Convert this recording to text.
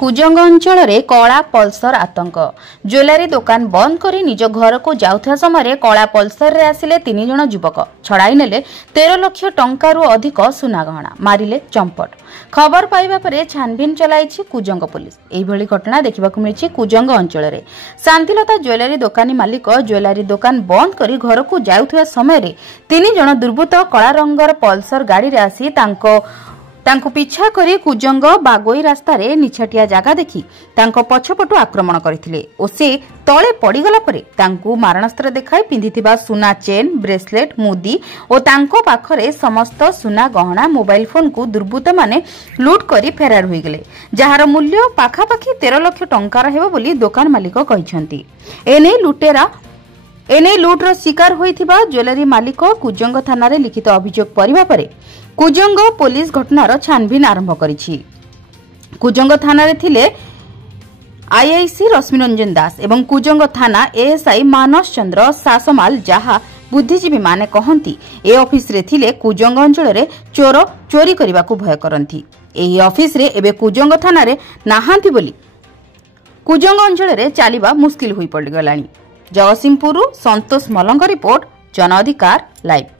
कुजंग अंचल कला पल्सर आतंक ज्वेलरी दुकान बंद करी निज घर को जाउथा समय कला पल्सर रे आसिले 3 जण युवक छड़ाई नेले 13 लाख टंका रु अधिक सुना गहना मारिले चंपट। खबर पाइबा परे छानबीन चलाइछि कुजंग पुलिस। एही भली घटना देखिबाकु मिलिछि कुजंग अंचल रे। शांतिलता ज्वेलरी दुकानी मालिक ज्वेलरी दुकान बंद करी घर को जाउथा समय 3 जण दुर्बृत्त कला रंगर पल्सर गाड़ी रे आसी तांको पिछा करी कुजंग बागोई रास्ता रे निछाटिया जागा देखि तांको पछपटु आक्रमण करथिले ओ से तळे पड़ीगला परे तांको मारणास्त्र देखाई पिंधिथिबा सुना चेन ब्रेसलेट मुदी ओ तांको पाखरे समस्त सुना गहना मोबाइल फोन को दुर्बृत्त माने लूट करी फेरार होई गेले जहार मूल्य पाखापाखी 13 लाख टंका हेबो बोली दुकान मालिक कहिसंती। एने लूट्र शिकार होइथिबा ज्वेलरी मालिक कुजंग थाना रे लिखित अभियोग परिबा परे कुजंग पुलिस घटनार छानबीन आरंभ करिछि। कुजंग थाना रे थिले आईआईसी रश्मिरंजन दास एवं कुजंग थाना एएसआई मानस चंद्र सासमाल जहा बुद्धिजीवी माने कहंती ए ऑफिस रे थिले कुजंग अंचल रे चोर चोरी करबा को भय करंती। एही ऑफिस रे एबे कुजंग थाना रे नाहांती बोली कुजंग अंचल रे चालिबा मुश्किल होई पड़ गलानी। जगतसिंहपुर संतोष मलंग रिपोर्ट जन अधिकार लाइव।